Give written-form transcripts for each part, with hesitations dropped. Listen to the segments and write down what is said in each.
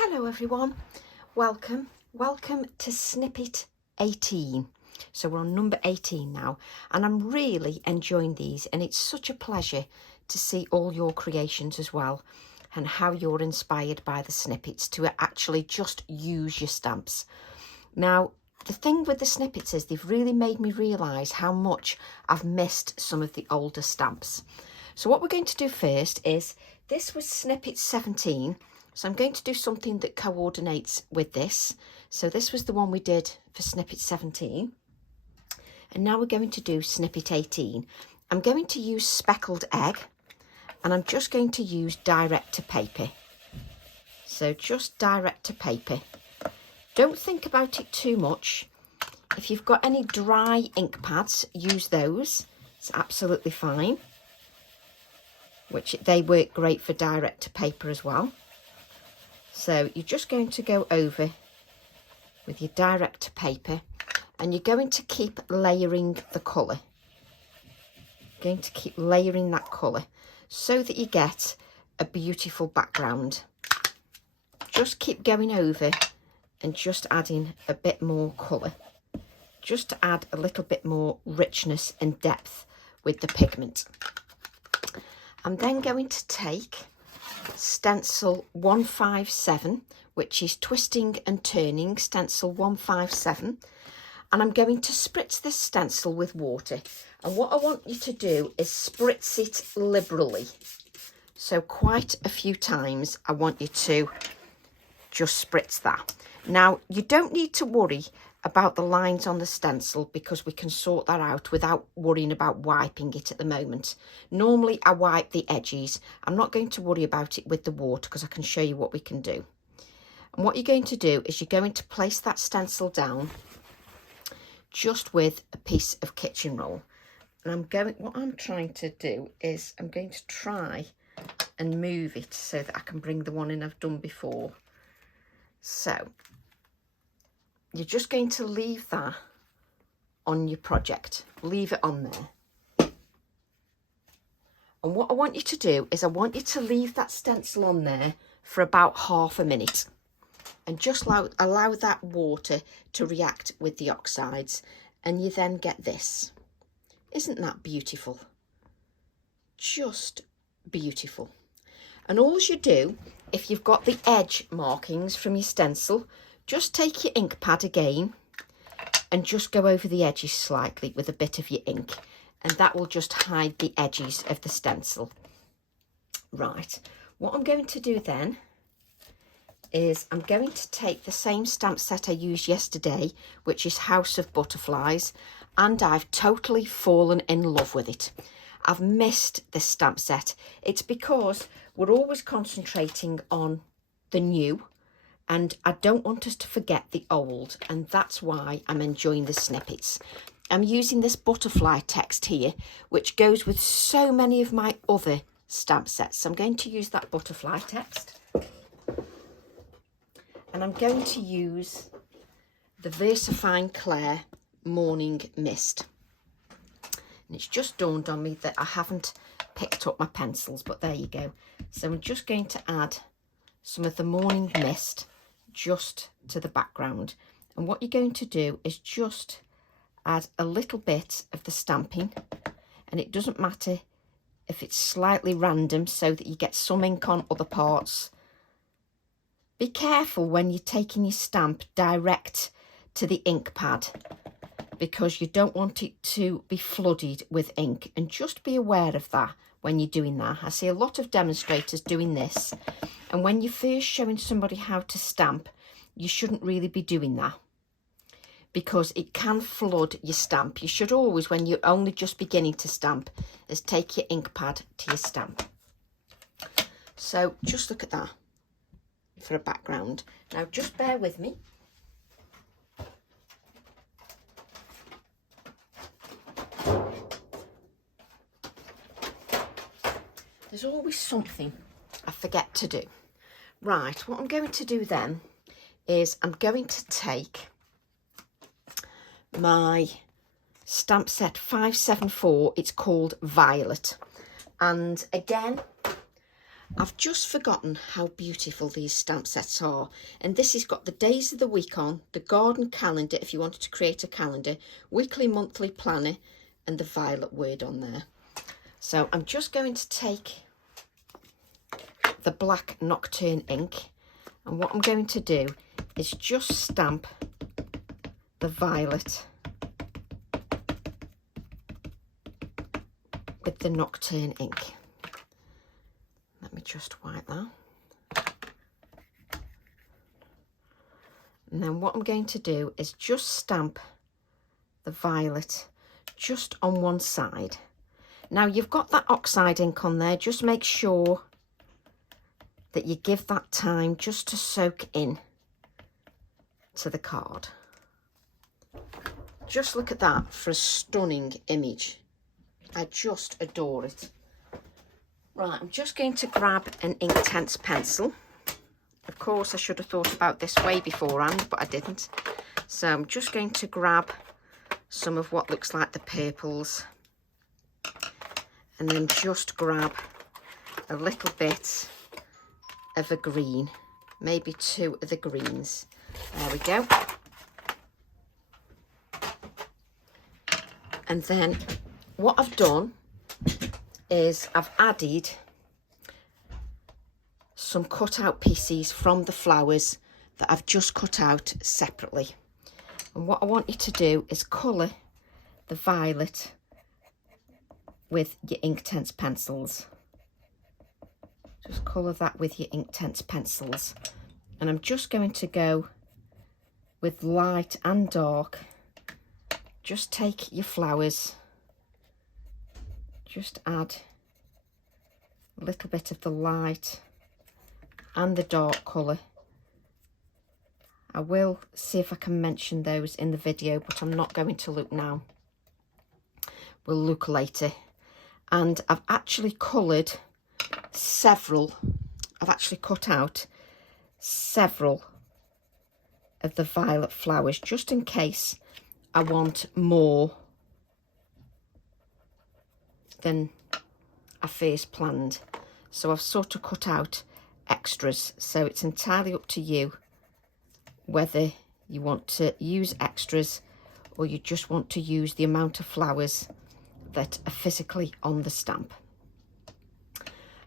Hello everyone, welcome to Snippet 18. So we're on number 18 now, and I'm really enjoying these, and it's such a pleasure to see all your creations as well and how you're inspired by the snippets to actually just use your stamps. Now the thing with the snippets is they've really made me realise how much I've missed some of the older stamps. So what we're going to do first is, this was Snippet 17. So I'm going to do something that coordinates with this. So this was the one we did for Snippet 17. And now we're going to do Snippet 18. I'm going to use Speckled Egg, and I'm just going to use direct to paper. So just direct to paper. Don't think about it too much. If you've got any dry ink pads, use those. It's absolutely fine. Which they work great for direct to paper as well. So you're just going to go over with your direct to paper, and you're going to keep layering the colour. Going to keep layering that colour so that you get a beautiful background. Just keep going over and just adding a bit more colour, just to add a little bit more richness and depth with the pigment. I'm then going to take Stencil 157, which is twisting and turning, Stencil 157, and I'm going to spritz this stencil with water. And what I want you to do is spritz it liberally. So quite a few times I want you to just spritz that. Now you don't need to worry about the lines on the stencil, because we can sort that out without worrying about wiping it at the moment. Normally I wipe the edges. I'm not going to worry about it with the water, because I can show you what we can do. And what you're going to do is you're going to place that stencil down just with a piece of kitchen roll. And what I'm trying to do is I'm going to try and move it so that I can bring the one in I've done before. So you're just going to leave that on your project. Leave it on there. And what I want you to do is I want you to leave that stencil on there for about half a minute. And just allow that water to react with the oxides. And you then get this. Isn't that beautiful? Just beautiful. And all you do, if you've got the edge markings from your stencil, just take your ink pad again and just go over the edges slightly with a bit of your ink, and that will just hide the edges of the stencil. Right, what I'm going to do then is I'm going to take the same stamp set I used yesterday, which is House of Butterflies, and I've totally fallen in love with it. I've missed this stamp set. It's because we're always concentrating on the new, and I don't want us to forget the old, and that's why I'm enjoying the snippets. I'm using this butterfly text here, which goes with so many of my other stamp sets. So I'm going to use that butterfly text. And I'm going to use the VersaFine Clair Morning Mist. And it's just dawned on me that I haven't picked up my pencils, but there you go. So I'm just going to add some of the Morning Mist just to the background, and what you're going to do is just add a little bit of the stamping, and it doesn't matter if it's slightly random so that you get some ink on other parts. Be careful when you're taking your stamp direct to the ink pad, because you don't want it to be flooded with ink, and just be aware of that when you're doing that. I see a lot of demonstrators doing this, and when you're first showing somebody how to stamp, you shouldn't really be doing that, because it can flood your stamp. You should always, when you're only just beginning to stamp, is take your ink pad to your stamp. So just look at that for a background. Now just bear with me. There's always something I forget to do. Right, what I'm going to do then is I'm going to take my stamp set 574. It's called Violet. And again, I've just forgotten how beautiful these stamp sets are, and this has got the days of the week on, the garden calendar if you wanted to create a calendar, weekly, monthly planner, and the violet word on there. So I'm just going to take the black Nocturne ink, and what I'm going to do is just stamp the violet with the Nocturne ink. Let me just wipe that. And then what I'm going to do is just stamp the violet just on one side. Now you've got that oxide ink on there, just make sure that you give that time just to soak in to the card. Just look at that for a stunning image. I just adore it. Right, I'm just going to grab an Inktense pencil. Of course, I should have thought about this way beforehand, but I didn't. So I'm just going to grab some of what looks like the purples, and then just grab a little bit of a green, maybe 2 of the greens. There we go. And then what I've done is I've added some cut out pieces from the flowers that I've just cut out separately. And what I want you to do is colour the violet with your Inktense pencils. Just colour that with your Inktense pencils. And I'm just going to go with light and dark. Just take your flowers, just add a little bit of the light and the dark colour. I will see if I can mention those in the video, but I'm not going to look now. We'll look later. And I've actually coloured several, I've actually cut out several of the violet flowers just in case I want more than I first planned. So I've sort of cut out extras, so it's entirely up to you whether you want to use extras or you just want to use the amount of flowers that are physically on the stamp.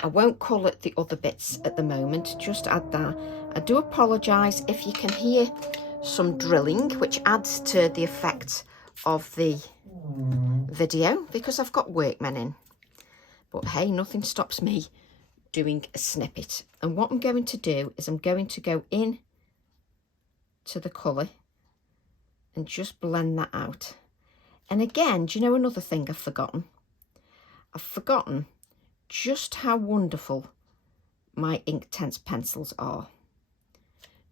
I won't colour the other bits at the moment, just add that. I do apologise if you can hear some drilling, which adds to the effect of the video because I've got workmen in. But hey, nothing stops me doing a snippet. And what I'm going to do is I'm going to go in to the colour and just blend that out. And again, do you know another thing I've forgotten? I've forgotten just how wonderful my Inktense pencils are.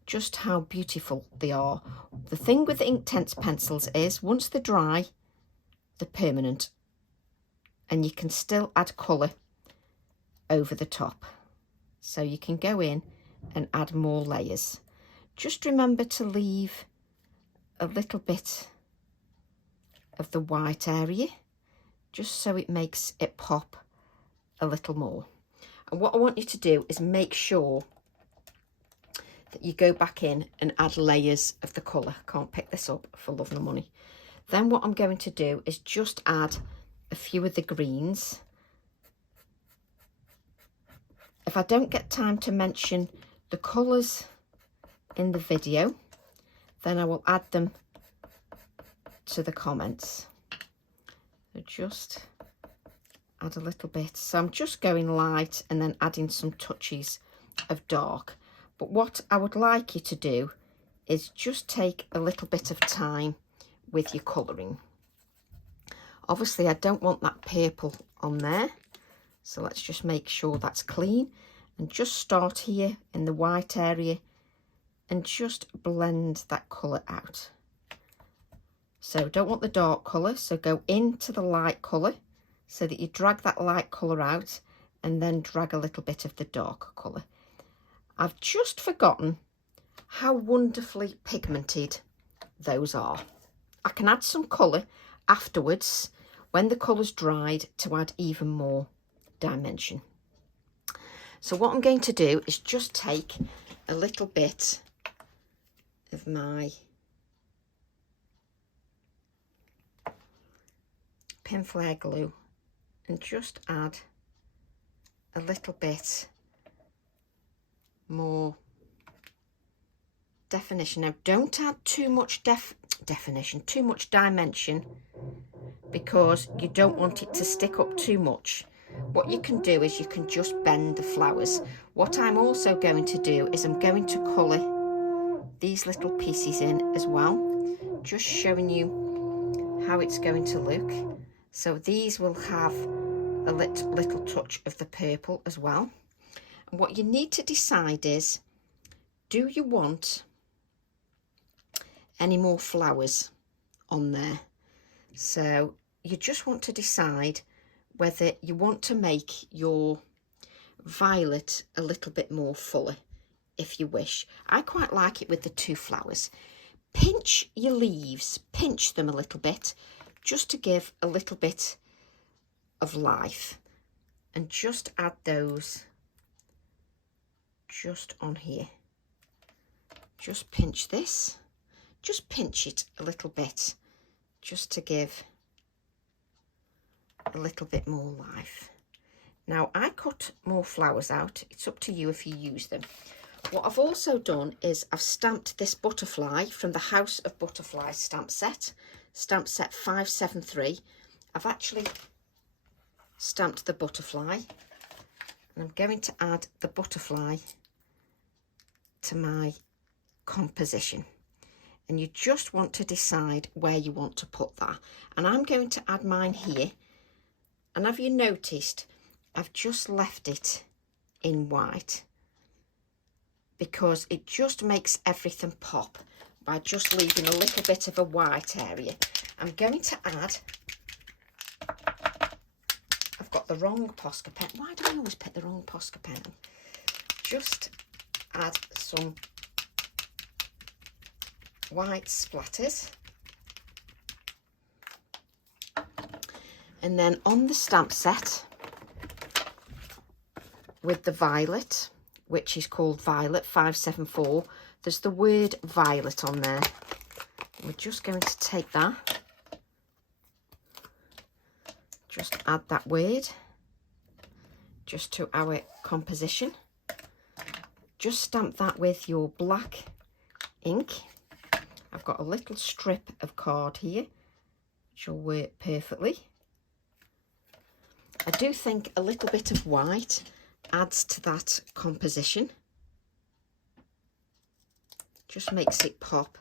Just how beautiful they are. The thing with the Inktense pencils is once they're dry, they're permanent. And you can still add colour over the top. So you can go in and add more layers. Just remember to leave a little bit of the white area, just so it makes it pop a little more. And what I want you to do is make sure that you go back in and add layers of the colour. Can't pick this up for love nor money. Then what I'm going to do is just add a few of the greens. If I don't get time to mention the colours in the video, then I will add them to the comments. So just add a little bit. So I'm just going light and then adding some touches of dark. But what I would like you to do is just take a little bit of time with your colouring. Obviously I don't want that purple on there, so let's just make sure that's clean and just start here in the white area and just blend that colour out. So don't want the dark colour, so go into the light colour so that you drag that light colour out and then drag a little bit of the dark colour. I've just forgotten how wonderfully pigmented those are. I can add some colour afterwards when the colour's dried to add even more dimension. So what I'm going to do is just take a little bit of my pin flare glue and just add a little bit more definition. Now don't add too much too much dimension, because you don't want it to stick up too much. What you can do is you can just bend the flowers. What I'm also going to do is I'm going to colour these little pieces in as well, just showing you how it's going to look. So these will have a little touch of the purple as well. And what you need to decide is, do you want any more flowers on there? So you just want to decide whether you want to make your violet a little bit more fuller, if you wish. I quite like it with the 2 flowers. Pinch your leaves, pinch them a little bit, just to give a little bit of life, and just add those just on here. Just pinch this, just pinch it a little bit, just to give a little bit more life. Now I cut more flowers out, it's up to you if you use them. What I've also done is I've stamped this butterfly from the House of Butterflies stamp set 573. I've actually stamped the butterfly, and I'm going to add the butterfly to my composition. And you just want to decide where you want to put that. And I'm going to add mine here. And have you noticed I've just left it in white, because it just makes everything pop by just leaving a little bit of a white area. I'm going to add, I've got the wrong Posca pen. Why do I always pick the wrong Posca pen? Just add some white splatters. And then on the stamp set with the violet, which is called Violet 574, there's the word violet on there. We're just going to take that, just add that word just to our composition. Just stamp that with your black ink. I've got a little strip of card here, which will work perfectly. I do think a little bit of white adds to that composition. Just makes it pop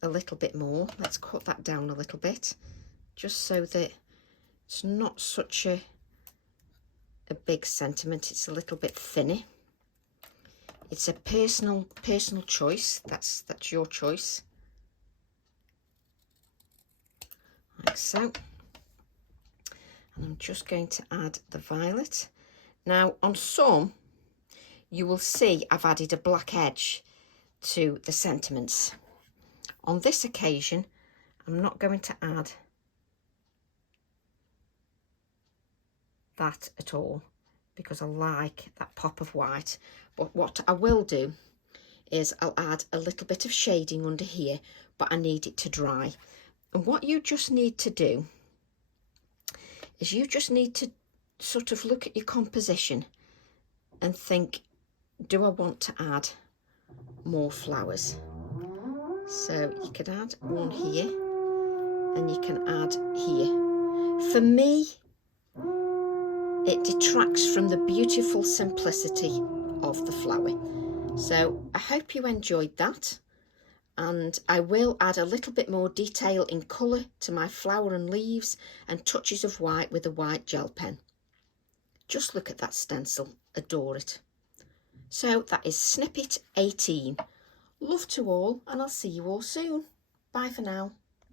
a little bit more. Let's cut that down a little bit, just so that it's not such a big sentiment. It's a little bit thinner. It's a personal choice. That's your choice. Like so. And I'm just going to add the violet. Now on some you will see I've added a black edge to the sentiments. On this occasion I'm not going to add that at all, because I like that pop of white. But what I will do is I'll add a little bit of shading under here, but I need it to dry. And what you just need to do is you just need to sort of look at your composition and think, do I want to add more flowers? So you could add one here and you can add here. For me, it detracts from the beautiful simplicity of the flower. So I hope you enjoyed that, and I will add a little bit more detail in colour to my flower and leaves, and touches of white with a white gel pen. Just look at that stencil, adore it. So that is Snippet 18. Love to all, and I'll see you all soon. Bye for now.